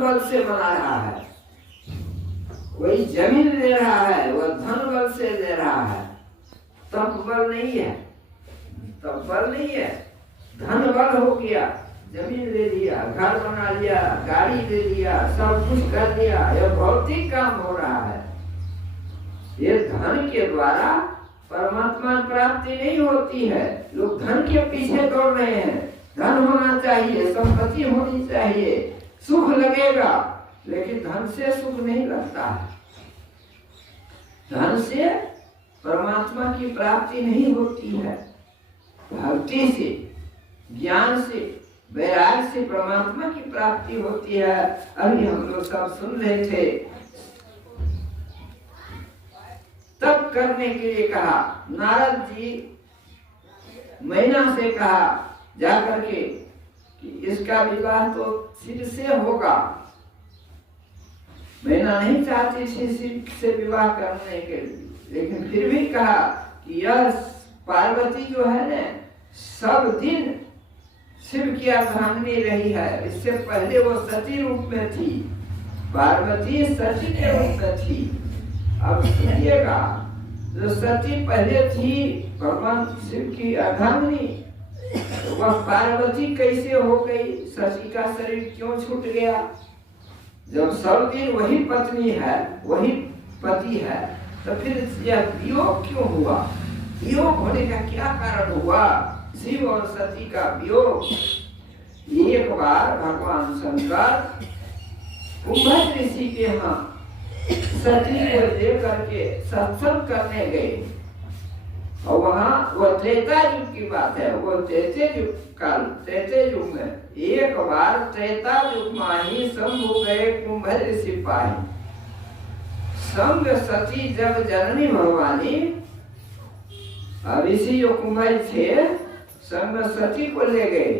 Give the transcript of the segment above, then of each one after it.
बल से बना रहा है, कोई जमीन ले रहा है वह धन बल से ले रहा है, तप बल नहीं है, तप बल नहीं है, धन बल हो गया, जमीन ले लिया, घर बना लिया, गाड़ी ले लिया, सब कुछ कर लिया, यह भौतिक काम हो रहा है। ये धन के द्वारा परमात्मा प्राप्ति नहीं होती है। लोग धन के पीछे दौड़ रहे हैं, धन होना चाहिए, संपत्ति होनी चाहिए, सुख लगेगा, लेकिन धन से सुख नहीं लगता है। धन से परमात्मा की प्राप्ति नहीं होती है। भक्ति से, ज्ञान से, वैराग्य से परमात्मा की प्राप्ति होती है। अभी हम लोग सब सुन रहे थे। तब करने के लिए कहा, नारद जी मैना से कहा जाकर के कि इसका विवाह तो शिव से होगा। मैना नहीं चाहती थी शिव से विवाह करने के लिए, लेकिन फिर भी कहा कि यह पार्वती जो है न, सब दिन शिव की अर्धांगिनी रही है। इससे पहले वो सती रूप में थी, पार्वती सती के रूप में थी। अब सुनिएगा, जो सती पहले थी भगवान शिव की अर्धांगिनी, वह पार्वती कैसे हो गई? सती का शरीर क्यों छूट गया? जब सब दिन वही पत्नी है, वही पति है, तो फिर यह वियोग क्यों हुआ? वियोग होने का क्या कारण हुआ? शिव और सती का वियोग। एक बार भगवान शंकर कुंभ ऋषि के यहाँ सती को लेकर के सत्संग करने गए, और वहाँ वो त्रेता युग की बात है, वो त्रेते युग में एक बार त्रेता युग में ही शंभु गए कुंभ ऋषि पाए। संग सती जग जननी भगवानी, ऋषि जो कुंभ थे संग सती को ले गए।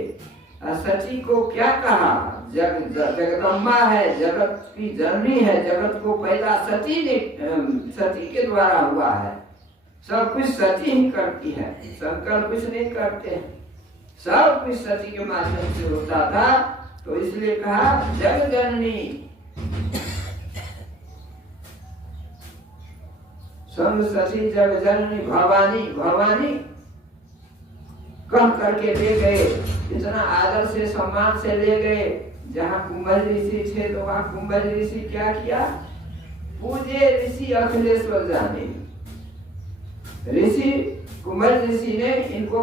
सती को क्या कहा? जगदम्बा है, जगत की जननी है, जगत को पैदा सती के द्वारा हुआ है। सब कुछ सती ही करती है, शंकर कुछ नहीं करते, सब कुछ सती के माध्यम से होता था। तो इसलिए कहा जग जननी, संग सती जग जननी भवानी, भवानी कह करके ले गए। इतना आदर से सम्मान से ले गए। जहाँ कुंभ ऋषि थे तो वहाँ कुंभ ऋषि क्या किया? पूजे ऋषि अखिलेश्वर जाने। ऋषि कुंभ ऋषि ने इनको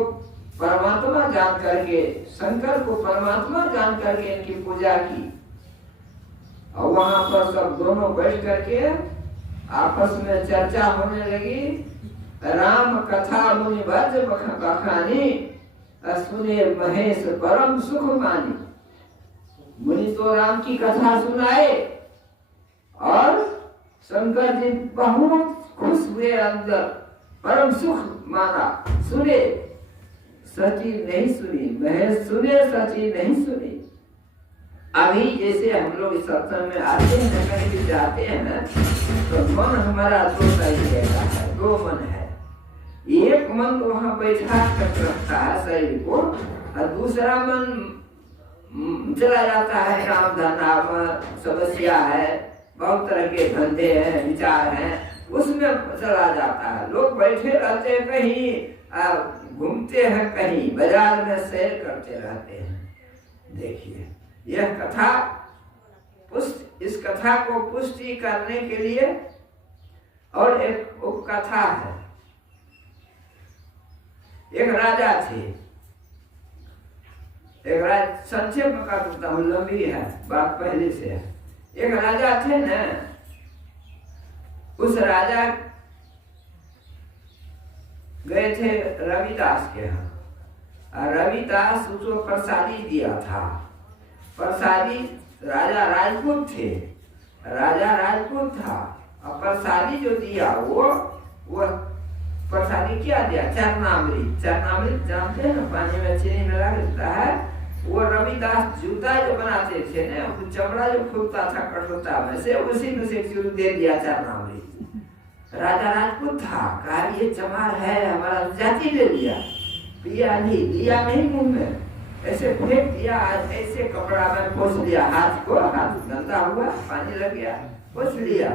परमात्मा जान करके, शंकर को परमात्मा जान करके इनकी पूजा की। और वहां पर सब दोनों बैठ करके आपस में चर्चा होने लगी। राम कथा मुनि भज बखानी, सुने महेश परम सुख मानी। मुनि तो राम की कथा सुनाए और शंकर जी बहुत खुश हुए, अंदर परम सुख माना। सुने, सती नहीं सुनी, महेश सुने, सती नहीं सुनी। अभी जैसे हम लोग इस सत्संग में आते हैं, कहीं भी जाते हैं ना, तो मन हमारा दो तरह का है, दो मन है। एक मन तो वहाँ बैठा कर रखता है शरीर को, और दूसरा मन चला जाता है, काम धंधा समस्या है, बहुत तरह के धंधे हैं, विचार हैं, उसमें चला जाता है। लोग बैठे रहते हैं, कहीं घूमते हैं, कहीं बाजार में सैर करते रहते हैं। देखिए यह कथा इस कथा को पुष्टि करने के लिए और एक उपकथा है। एक राजा थे, एक राजा, संक्षेप में कहता हूँ, लंबी है बात पहले से है। एक राजा थे न, उस राजा गए थे रविदास के यहाँ, और रविदास उसको प्रसादी दिया था। प्रसादी, राजा राजपूत थे, राजा राजपूत था, और प्रसादी जो दिया वो प्रसादी क्या दिया? चरणामृत। चरणामृत जानते हैं ना, पानी में चीनी मिला देता है। वो रविदास जूता जो बनाते थे ना, वो चमड़ा जो फूलता था कठोरता में से, उसी में से चूर दे दिया चरणामृत। राजा राजपूत था, कहा ये चमार है, हमारा जाति ले लिया। पिया नहीं, लिया नहीं मुंह में, ऐसे फेंक दिया, ऐसे कपड़ा में पोंछ लिया हाथ को, हाथ गंदा हुआ, पानी लग गया, पोंछ लिया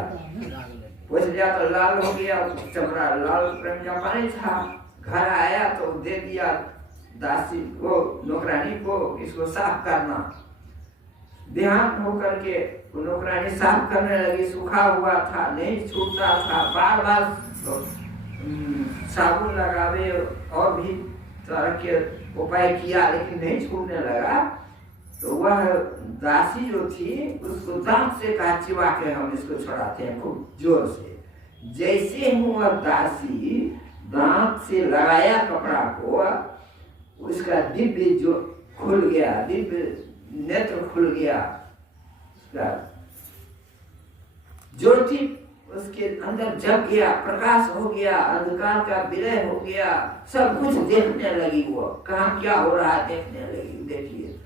तो लाल हो गया, चमड़ा लाल रंग का पानी था। घर आया तो दे दिया दासी को, नौकरानी को, इसको साफ करना। ध्यान होकर के नौकरानी साफ करने लगी, सूखा हुआ था, नहीं छूटता था, बार बार साबुन लगावे और भी तरह के उपाय किया, लेकिन नहीं छूटने लगा। तो वह दासी जो थी उसको दांत से कहा चिवा के हम इसको छुड़ाते हैं खूब जोर से। जैसे ही वह दासी दांत से लगाया कपड़ा को, उसका दिव्य जो खुल गया, दिव्य नेत्र खुल गया, ज्योति उसके अंदर जग गया, प्रकाश हो गया, अंधकार का विलय हो गया, सब कुछ देखने लगी। वो कहाँ क्या हो रहा है देखने लगी। देखिए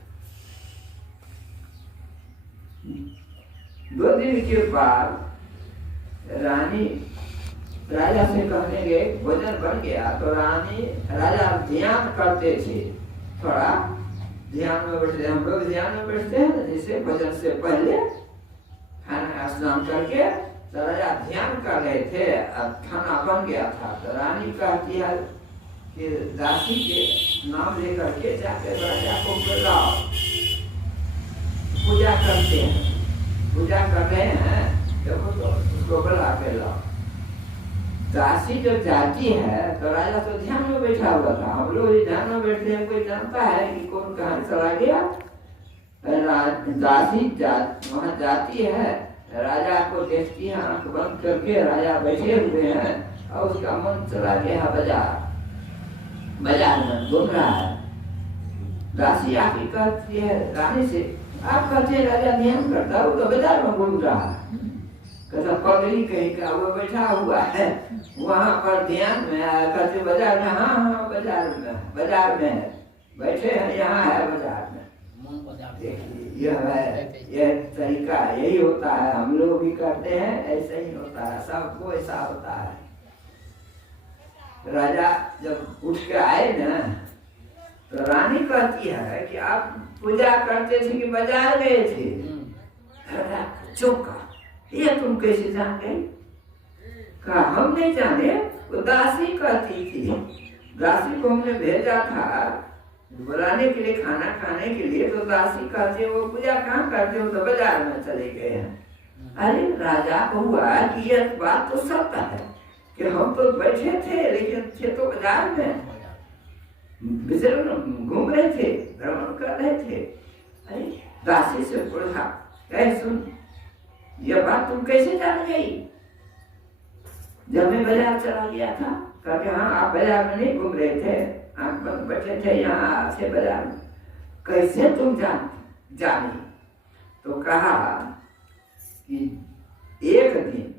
2 दिन के बाद रानी राजा से कहने गए, भोजन बन गया। तो राजा ध्यान करते थे, थोड़ा ध्यान में बैठते, हम लोग ध्यान में बैठते हैं जैसे भोजन से पहले खाना स्नान करके, तो राजा ध्यान कर रहे थे, अब खाना बन गया था। तो रानी कहती है कि दासी के नाम लेकर के जाके राजा को बुलाओ, पूजा करते हैं, पूजा कर रहे हैं, देखो तो उसको बुला के लाओ। दासी जब जाती है तो राजा तो ध्यान में बैठा हुआ था। हम लोग ध्यान में बैठते हैं, कोई जानता है कि कौन कहाँ चला गया। दासी वहाँ जाती है, राजा को देखती है, आंख बंद करके राजा बैठे हुए हैं और उसका मन चला गया बाजार में घूम रहा है। दासी आके कहती है रानी से, आप कहते हैं राजा ध्यान करता, वो तो बाजार में घूम रहा है। कहता पगड़ी कहीं का वो बैठा हुआ है वहां पर ध्यान में, कहते बाजार में, हाँ बाजार में है, बैठे हैं, यहाँ है बाजार में। देखिए यह है, यह तरीका यही होता है, हम लोग भी करते हैं, ऐसे ही होता है, सबको ऐसा होता है। राजा जब उठ के आए ना, तो रानी कहती है कि आप पूजा करते थे कि बाजार गए थे। चुप का, ये तुम कैसे जान गई? कहा हम नहीं जाने, वो दासी कहती थी, दासी को हमने भेजा था बुलाने के लिए, खाना खाने के लिए। तो दासी कहती है वो पूजा कहाँ करते हो? तो बाजार में चले गए हैं। अरे राजा को हुआ कि यह बात तो सत्य है कि हम तो बैठे थे, लेकिन थे तो बाजार में, घूम रहे थे, भ्रमण कर रहे थे। अरे दासी से पूछा, सुन यह बात तुम कैसे जान गई? जब मैं बाजार चला गया था। कहते हाँ आप बाजार में नहीं घूम रहे थे, आप बैठे थे यहाँ से बाजार में, कैसे तुम जानी? तो कहा कि एक दिन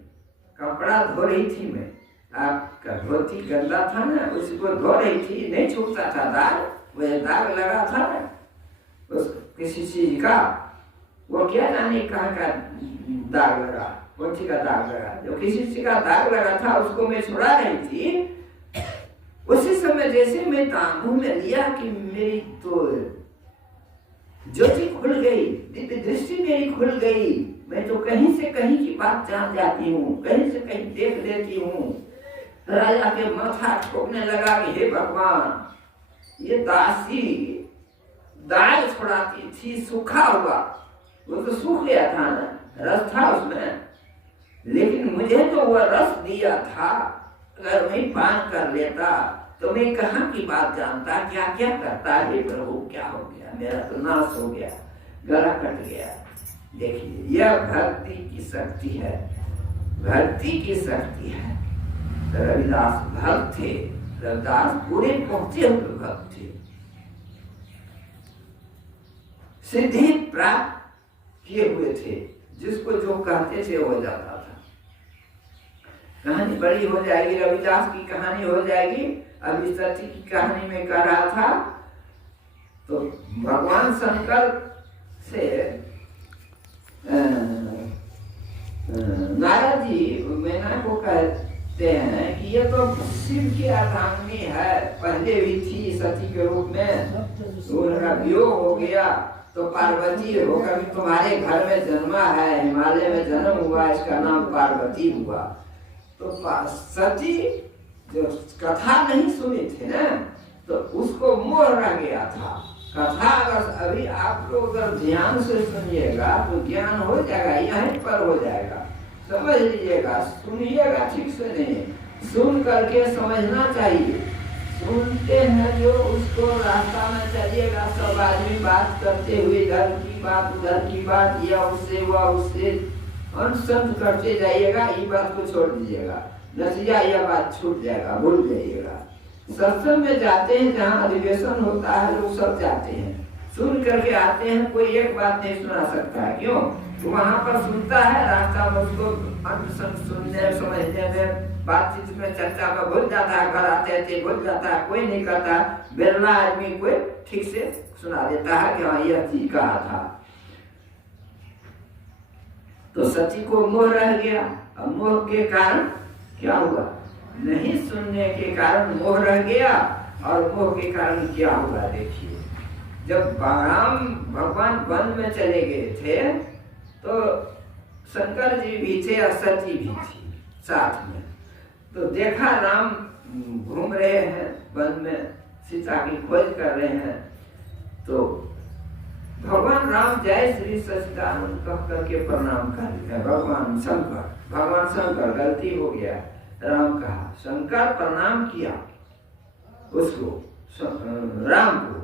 कपड़ा धो रही थी मैं, आपका धोती गंदा था ना, उसको धो रही थी, नहीं छूटता था दाग, वह दाग लगा था ना उस किसी चीज का, वो क्या जाने कहाँ का दाग लगा, पोछी का दाग लगा, जो किसी चीज का दाग लगा था उसको मैं छुड़ा रही थी। उसी समय जैसे मैं मुंह में लिया कि मेरी तो ज्योति खुल गई, दिव्य दृष्टि मेरी खुल गई, मैं तो कहीं से कहीं की बात जान जाती हूँ, कहीं से कहीं देख लेती हूँ। राजा के माथा ठोकने लगा कि हे भगवान, ये दासी दाग छुड़ाती थी, सूखा हुआ, वो तो सूख गया था ना, रस था उसमें, लेकिन मुझे तो वह रस दिया था, अगर मैं पान कर लेता तो मैं कहाँ की बात जानता, क्या क्या करता है प्रभु, क्या हो गया, मेरा तो नाश हो गया, गला कट गया। देखिए यह भक्ति की शक्ति है, भक्ति की शक्ति है। रविदास भक्त थे, रविदास पूरे पहुंचे हुए भक्त थे, सिद्धि प्राप्त किए हुए थे, जिसको जो कहते थे हो जाता था। कहानी बड़ी हो जाएगी, रविदास की कहानी हो जाएगी। अभी सती की कहानी में कह रहा था, तो भगवान शंकर से नारद जी मैना को सोचते हैं कि ये तो शिव की अर्धांगिनी है, पहले भी थी सती के रूप में, उनका वियोग हो गया तो पार्वती होकर तुम्हारे घर में जन्मा है, हिमालय में जन्म हुआ, इसका नाम पार्वती हुआ। तो सती जो कथा नहीं सुनी थी ना, तो उसको मोह रह गया था। कथा अगर अभी आप लोग अगर ध्यान से सुनिएगा तो ज्ञान हो जाएगा, यहीं पर हो जाएगा, समझ लीजिएगा, सुनिएगा ठीक से नहीं, सुन करके समझना चाहिए। सुनते हैं जो उसको रास्ता में चलिएगा, सब आदमी बात करते हुए इधर की बात उधर की बात, या उससे हुआ उससे अनुसंध करते जाइएगा, ये बात को छोड़ दीजिएगा, नतीजा यह बात छूट जाएगा, भूल जाइएगा। सत्संग में जाते हैं जहाँ अधिवेशन होता है, लोग सब जाते हैं, सुन करके आते हैं, कोई एक बात नहीं सुना सकता है, क्यों? वहाँ पर सुनता है, रास्ता में उसको सुनने समझने में, बातचीत में, चर्चा में भूल जाता है, घर आते आते भूल जाता है, कोई नहीं कहता, बेलना आदमी कोई ठीक से सुना देता है कि हाँ यह चीज कहा था। तो सती को मोह रह गया। अब मोह के कारण क्या हुआ? नहीं सुनने के कारण मोह रह गया, और मोह के कारण क्या हुआ देखिए। जब राम भगवान वन में चले गए थे तो शंकर जी भी थे और सती भी थी साथ में। तो देखा राम घूम रहे हैं वन में, सीता की खोज कर रहे हैं, तो भगवान राम जय श्री सच्चिदानंद कह करके प्रणाम कर रहे हैं। भगवान शंकर गलती हो गया, राम कहा, शंकर प्रणाम किया उसको, राम को,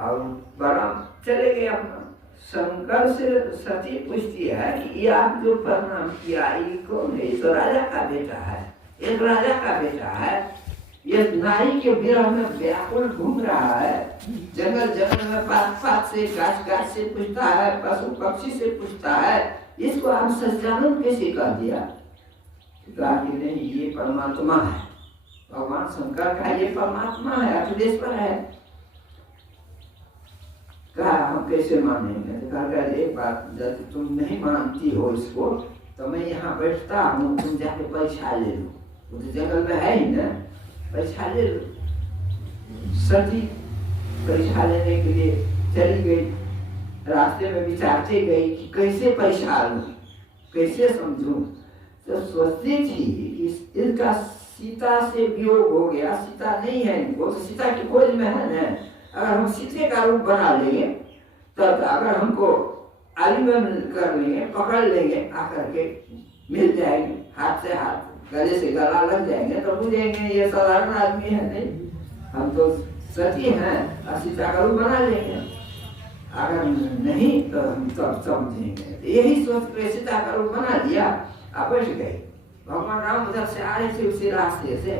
और बराम चले गए अपना। शंकर से सती पूछती है कि ये आप जो प्रणाम किया ये कौन है? तो राजा का बेटा है, एक राजा का बेटा है, ये नारी के विरह में व्याकुल घूम रहा है, जंगल जंगल में पात से, गाछ गाछ से पूछता है, पशु पक्षी से पूछता है, इसको आप सच्चिदानंद कैसे कह दिया? कहा कि नहीं, ये परमात्मा है, भगवान शंकर का ये परमात्मा है, अखिलेश्वर है। कहा हम कैसे मानेंगे? कहा एक बात, जब तुम नहीं मानती हो इसको तो मैं यहाँ बैठता हूँ, तुम जाके परीक्षा ले लो, वो तो जंगल में है ही ना, परीक्षा ले लो। सती परीक्षा लेने के लिए चली गई, रास्ते में विचारते गई कि कैसे परीक्षा लूं, कैसे समझूं। तो सोचती थी कि इसका सीता से वियोग हो गया, सीता नहीं है इनको, तो सीता की खोज में है ना, अगर हम सीते का रूप बना लेंगे तब अगर हमको आलिंगन कर लेंगे, पकड़ लेंगे, आकर के मिल जाएंगे, हाथ से हाथ, गले से गला लग जाएंगे, तो बुझेंगे ये साधारण आदमी है नहीं, हम तो सती हैं, और सीता का रूप बना लेंगे, अगर नहीं तो हम सब समझेंगे। यही सोच कर सीता का रूप बना दिया, अब बैठ गए। भगवान राम उधर से आ रहे थे, उसी रास्ते से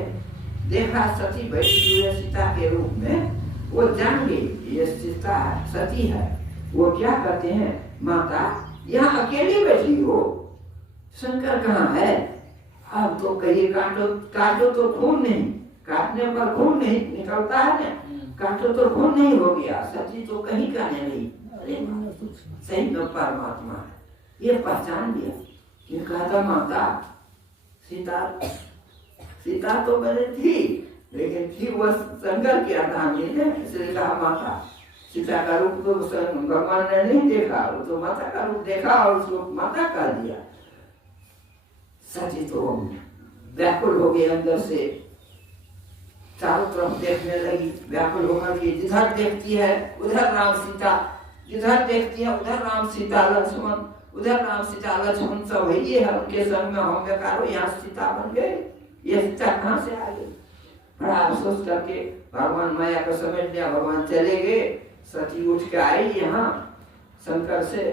देखा सती बैठी हुई सीता के रूप में, वो जान गई ये सीता है, सती है। वो क्या कहते हैं, माता यहाँ अकेली बैठी हो, शंकर कहाँ है? अब तो कहिए काटो, काटो तो खून नहीं, काटने पर खून नहीं निकलता है ना, काटो तो खून नहीं हो गया, सती तो कहीं का नहीं। अरे सही में परमात्मा है, ये पहचान लिया। कि कहा था माता सीता तो मैंने थी, लेकिन थी वो शंकर की अर्धांगिनी है, इसलिए कहा माता। सीता का रूप तो भगवान ने नहीं देखा, वो तो माता का रूप देखा और उसको माता कह दिया। सती तो व्याकुल हो गई, अंदर से चारों तरफ देखने लगी, व्याकुल होकर के जिधर देखती है उधर राम सीता, जिधर देखती है उधर राम सीता लक्ष्मण, उधर राम सीता लक्ष्मण सब है, ये है उनके संग में हम बेकारो, यहाँ सीता बन गए, ये सीता कहाँ से आ गई? बड़ा अफसोस करके भगवान माया को समझ लिया, भगवान चले गए। सती उठ के आई यहाँ शंकर से,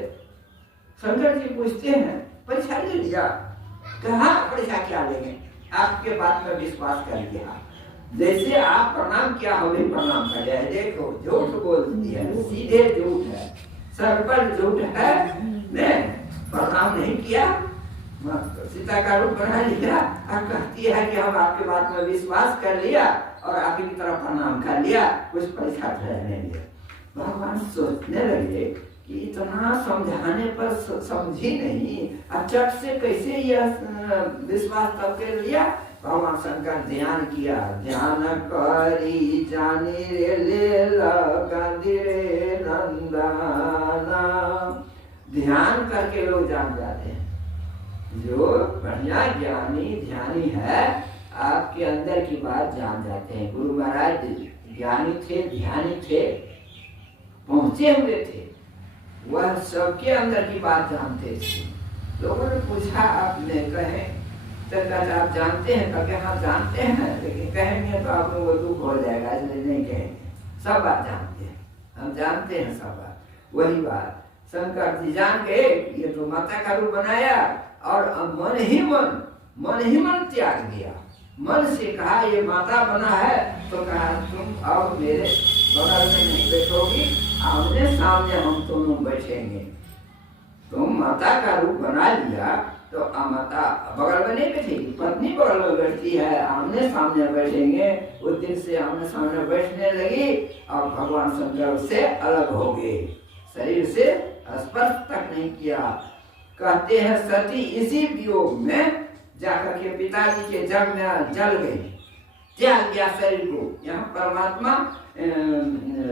शंकर जी पूछते हैं परीक्षा ले लिया? कहा परीक्षा क्या लेंगे, आपके बात में विश्वास कर लिया, जैसे आप प्रणाम किया हमें प्रणाम कर लिया। देखो झूठ बोलती है, सीधे झूठ है, सर पर झूठ है, ने प्रणाम नहीं किया, सीता का रूप बना लिया और कहती है कि हम आपके बात में विश्वास कर लिया और आपकी तरफ प्रणाम कर लिया, कुछ परीक्षा ठहरने लिया। भगवान सोचने लगे कि इतना समझाने पर समझी नहीं, अचट से कैसे यह विश्वास तब कर लिया। भगवान शंकर ध्यान किया, ध्यान करी जानी रे ले गांधी रे नंदना। ध्यान करके लोग जान जाते हैं। जो बढ़िया ज्ञानी ध्यानी है आपके अंदर की बात जान जाते हैं। गुरु महाराज ज्ञानी थे, ध्यानी थे, पहुंचे हुए थे, वह सबके अंदर की बात जानते थे। लोगों ने पूछा आपने कहे तो कहते आप जानते हैं? कहे हाँ जानते हैं, लेकिन कहेंगे तो आप लोगों को दुख हो जाएगा, इसलिए नहीं कहेंगे। सब बात जानते हैं, हम जानते हैं सब बात। वही बात शंकर जी जान गए, ये तो माता का रूप बनाया और मन ही मन त्याग दिया। मन से कहा ये माता बना है, तो कहा तुम अब मेरे बगल में नहीं बैठोगी, आमने सामने हम दोनों बैठेंगे। तुम माता का रूप बना लिया तो माता बगल में नहीं बैठेगी, पत्नी बगल में बैठती है, आमने सामने बैठेंगे। उस दिन से आमने सामने बैठने लगी और भगवान शंकर से अलग हो गए, शरीर से स्पर्श तक नहीं किया। कहते हैं सती इसी वियोग में जाकर के पिताजी के जग में जल गई, त्याग दिया शरीर को। यहाँ परमात्मा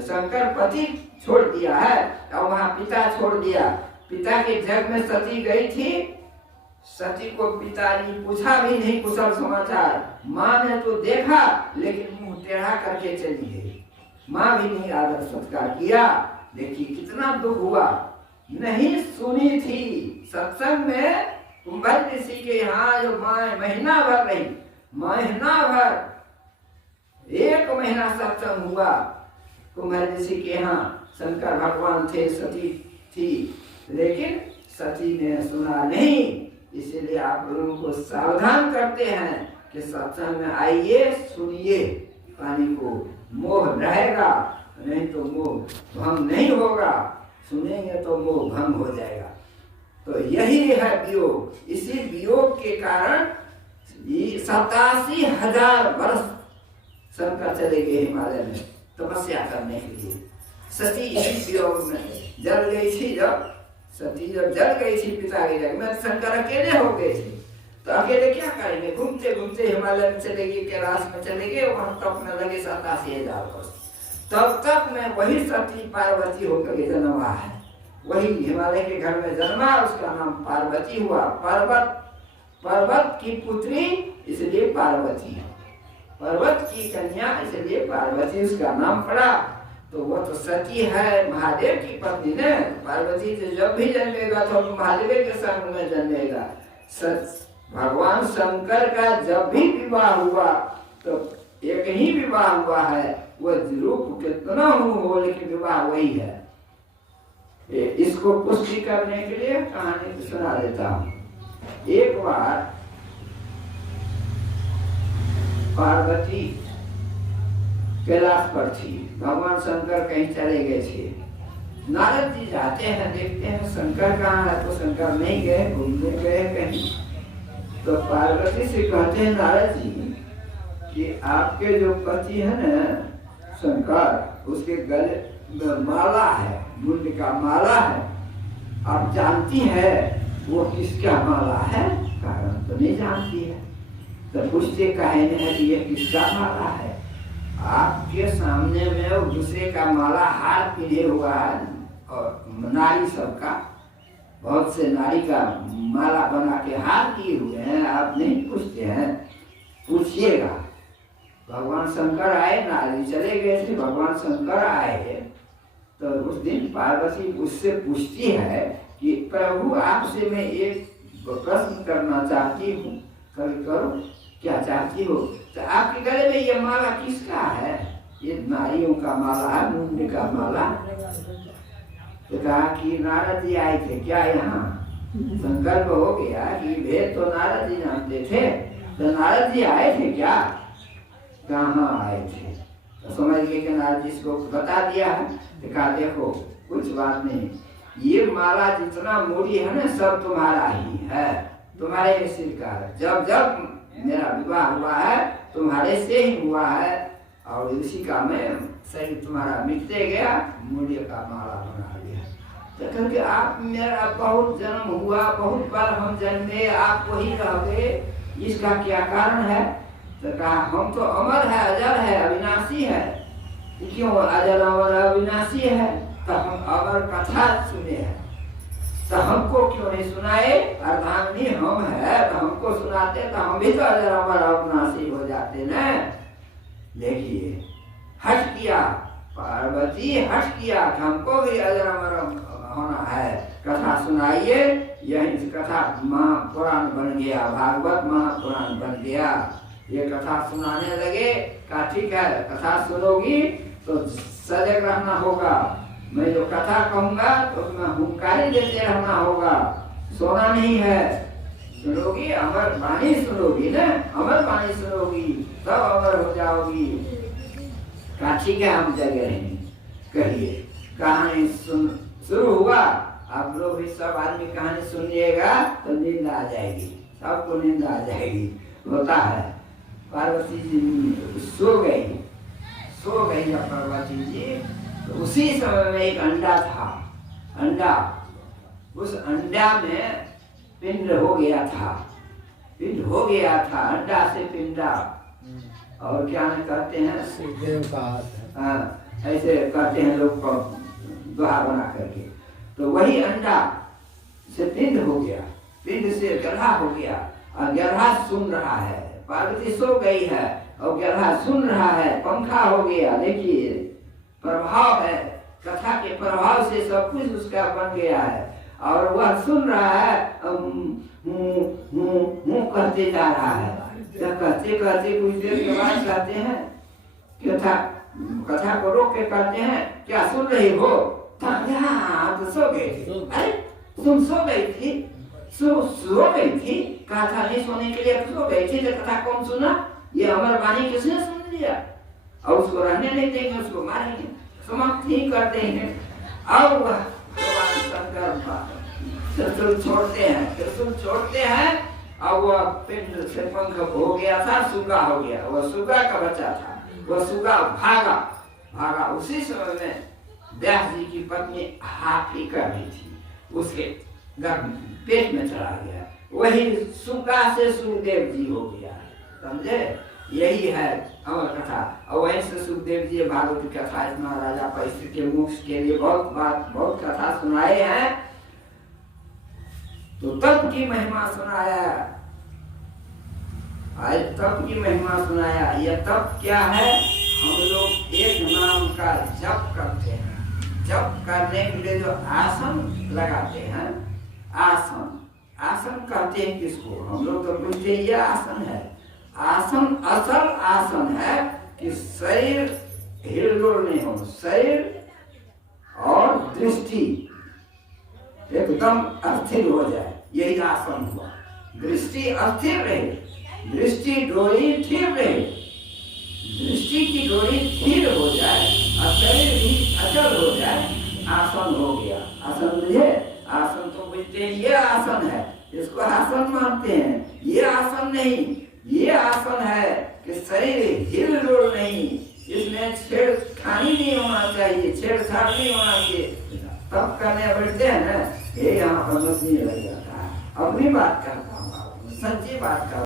शंकर पति छोड़ दिया है और वहाँ पिता छोड़ दिया। पिता के जग में सती गई थी, सती को पिताजी पूछा भी नहीं कुशल समाचार। माँ ने तो देखा लेकिन मुंह टेढ़ा करके चली गई, माँ भी नहीं आदर सत्कार किया। देखिए कितना दुख हुआ, नहीं सुनी थी। सत्संग में कुंभल ऋषि के यहाँ जो महीना भर रही, महीना भर, 1 महीना सत्संग हुआ कुंभल ऋषि के यहाँ। शंकर भगवान थे, सती थी, लेकिन सती ने सुना नहीं। इसीलिए आप लोगों को सावधान करते हैं कि सत्संग में आइए, सुनिए वाणी को, मोह रहेगा, नहीं तो मोह भंग नहीं होगा। सुनेंगे तो मोह भंग हो जाएगा। तो यही है वियोग। इसी वियोग के कारण 87,000 वर्ष शंकर चले गए हिमालय में तपस्या करने के लिए। सती इसी वियोग में जल गई थी। जब सती जल गई थी पिता के जग में, शंकर अकेले हो गए थे। तो अकेले क्या करेंगे? घूमते घूमते हिमालय में चले गए, कैलाश में चले गए, वहां तप में लगे 87,000 वर्ष। तब तक में वही सती पार्वती होकर के जन्मा है, वही हिमालय के घर में जन्मा, उसका नाम पार्वती हुआ। पर्वत की पुत्री इसलिए पार्वती, पर्वत की कन्या इसलिए पार्वती उसका नाम पड़ा। तो वो तो सती है, महादेव की पत्नी ने। पार्वती तो जब भी जन्मेगा तो महादेव के संग में जन्मेगा। भगवान शंकर का जब भी विवाह हुआ तो एक ही विवाह हुआ है, वो रूप कितना हो लेकिन विवाह वही है। इसको पुष्टि करने के लिए कहानी सुना देता हूँ। एक बार पार्वती कैलाश पर थी, भगवान शंकर कहीं चले गए थे। नारद जी जाते हैं, देखते हैं शंकर कहाँ है, तो शंकर नहीं गए, घूमने गए कहीं। तो पार्वती से कहते हैं नारद जी कि आपके जो पति है ना शंकर, उसके गले में माला है, मुंड का माला है, आप जानती है वो किसका माला है? कारण तो नहीं जानती है। तो पूछते कहे हैं कि ये किसका माला है? आपके सामने में वो दूसरे का माला हार पहने हुआ है, और नारी सबका, बहुत से नारी का माला बना के हार किए हुए हैं, आप नहीं पूछते हैं? पूछिएगा। भगवान शंकर आए, नारी चले गए थे, भगवान शंकर आए। तो उस दिन पार्वती उससे पूछती है कि प्रभु आपसे मैं एक प्रश्न करना चाहती हूँ, करो क्या चाहती हो? तो आपके गले में ये माला किसका है? ये नारियों का माला है, मुंड का माला। तो कहा कि नारद जी आए थे क्या यहाँ? संकल्प हो गया कि भेद तो नारद जी जानते थे, तो नारद जी आए थे क्या? कहाँ आए थे? तो समझ गए कि नारद जी को बता दिया है। तो कहा देखो कुछ बात नहीं, ये माला जितना मूड़ी है ना सब तुम्हारा ही है, तुम्हारे सिर का है। जब जब मेरा विवाह हुआ है तुम्हारे से ही हुआ है, और इसी का मैं शरीर तुम्हारा मिटते गया, मूल्य का माला बना लिया। तो क्योंकि आप मेरा बहुत जन्म हुआ, बहुत बार हम जन्मे, आप वही रह गए, इसका क्या कारण है? तो कहा हम तो अमर है, अजर है, अविनाशी है। क्यों अजर अमर अविनाशी है? तो हम अमर कथा सुने हैं, तो हमको क्यों नहीं सुनाए? अर्धांगिनी हम है तो हमको सुनाते तो हम भी तो अजर अमर अविनाशी हो जाते ना। देखिए हट किया, पार्वती हट किया कि हमको भी अजर अमर होना है, कथा सुनाइए। यही कथा महापुराण बन गया, भागवत महापुराण बन गया। ये कथा सुनाने लगे, कहा ठीक है कथा सुनोगी तो सजग रहना होगा, मैं जो कथा कहूंगा तो उसमें हुंकारी देते रहना होगा, सोना नहीं है। सुनोगी अमर वाणी सुनोगी ना, अमर वाणी सुनोगी तब अमर हो जाओगी। कहा ठीक है हम जगह रहेंगे। कहिए कहानी सुन शुरू हुआ। आप लोग भी सब आदमी कहानी सुनिएगा तो नींद आ जाएगी, सबको नींद आ जाएगी। होता है पार्वती जी सो गई जब पार्वती जी, तो उसी समय में एक अंडा था। अंडा, उस अंडा में पिंड हो गया था, पिंड हो गया था, अंडा से पिंडा। और क्या न कहते हैं, देव का हाथ। हाँ ऐसे कहते हैं लोग दोहा बना करके। तो वही अंडा से पिंड हो गया, पिंड से गधा हो गया, और गधा सुन रहा है। पार्वती सो गई है और गधा सुन रहा है, पंखा हो गया। देखिए प्रभाव है, कथा के प्रभाव से सब कुछ उसका बन गया है, और वह सुन रहा है, कहते जा रहा है। कहते कहते कुछ देर के बाद कहते हैं, कथा को रोक के कहते हैं क्या सुन रही हो? तो सो गई थी। अरे तुम सो गई थी? सो गई थी? कहा था नहीं सोने के लिए सो गई थी, तो कथा कौन सुना? ये अमर वाणी किसने सुन लिया? और उसको रहने नहीं देंगे, उसको मारेंगे, समाप्त ही कर देंगे। अब वह त्रिशूल छोड़ते हैं, अब वह पिंड से पंख हो गया था, सुगा हो गया। वह सुगा का बच्चा था, वह सुगा भागा। उसी समय में व्यास जी की पत्नी हाथी कर रही थी, उसके पेट में चला गया। वही सुगा से सुखदेव जी हो गया, समझे? यही है अमर कथा। और वहीं से सुखदेव जी भागवत की कथा इस महाराजा परिस्थिति के मोक्ष के लिए बहुत कथा सुनाए हैं। तो तप की महिमा सुनाया, आज तप की महिमा सुनाया। यह तप क्या है? हम लोग एक नाम का जप करते हैं। जप करने के लिए जो आसन लगाते हैं, आसन कहते हैं किसको? हम लोग तो पूछते ये आसन है। आसन असल आसन है कि शरीर हिलडोल नहीं हो, शरीर और दृष्टि एकदम अस्थिर हो जाए, यही आसन हुआ। दृष्टि अस्थिर रहे, दृष्टि डोरी ठीक रहे, दृष्टि की डोरी स्थिर हो जाए और शरीर भी अचल हो जाए, आसन हो गया। आसन बुझे? आसन तो बुझते हैं, ये आसन है, इसको आसन मानते हैं। ये आसन नहीं, ये आसन है कि शरीर हिल डोल नहीं, इसमें छेड़खानी नहीं होना चाहिए, छेड़छाड़ नहीं होना चाहिए। तब करने बैठते हैं ना, ये यहाँ पर मछली लग जाता है। अपनी बात करता हूँ, सच्ची बात कर